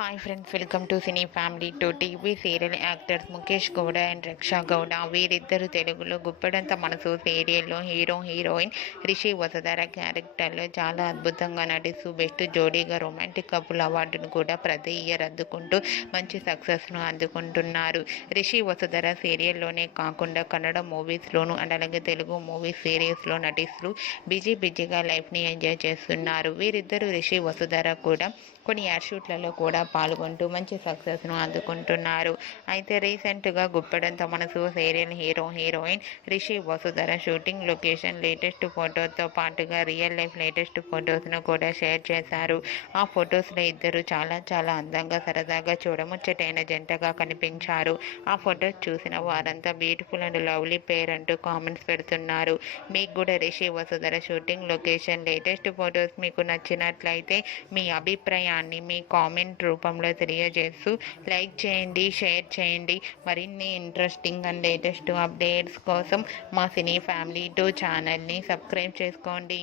Hi friends, welcome to cine family to TV serial actors Mukesh Gowda and Raksha Gowda. వీరిద్దరు తెలుగులో గుప్పెడంత మనసు సీరియల్లో హీరో హీరోయిన్ రిషి వసుధర క్యారెక్టర్లో చాలా అద్భుతంగా నటిస్తూ బెస్ట్ జోడీగా రొమాంటిక్ కపుల్ అవార్డును కూడా ప్రతి ఇయర్ అందుకుంటూ మంచి సక్సెస్ను అందుకుంటున్నారు. రిషి వసుధర సీరియల్లోనే కాకుండా కన్నడ మూవీస్లోను అండ్ అలాగే తెలుగు మూవీస్ సిరీస్లో నటిస్తూ బిజీగా లైఫ్ని ఎంజాయ్ చేస్తున్నారు. వీరిద్దరు రిషి వసుధర కూడా కొన్ని యాడ్ షూట్లలో కూడా పాల్గొంటూ మంచి సక్సెస్ను అందుకుంటున్నారు. అయితే రీసెంట్గా Guppedantha Manasu serial hero heroine Rishi Vasudhara shooting location latest ఫోటోతో పాటుగా రియల్ లైఫ్ లేటెస్ట్ ఫొటోస్ను కూడా షేర్ చేశారు. ఆ ఫొటోస్లో ఇద్దరు చాలా అందంగా సరదాగా చూడముచ్చటైన జంటగా కనిపించారు. ఆ ఫొటోస్ చూసిన వారంతా బ్యూటిఫుల్ అండ్ లవ్లీ పేర్ అంటూ కామెంట్స్ పెడుతున్నారు. మీకు కూడా Rishi Vasudhara shooting location latest photos మీకు నచ్చినట్లయితే మీ అభిప్రాయాన్ని మీ కామెంట్ రూపంలో తెలియజేస్తూ లైక్ చేయండి, షేర్ చేయండి. మరిన్ని ఇంట్రెస్టింగ్ అండ్ లేటెస్ట్ అప్డేట్స్ కోసం మా సినీ ఫ్యామిలీ 2 ఛానల్ని సబ్స్క్రైబ్ చేసుకోండి.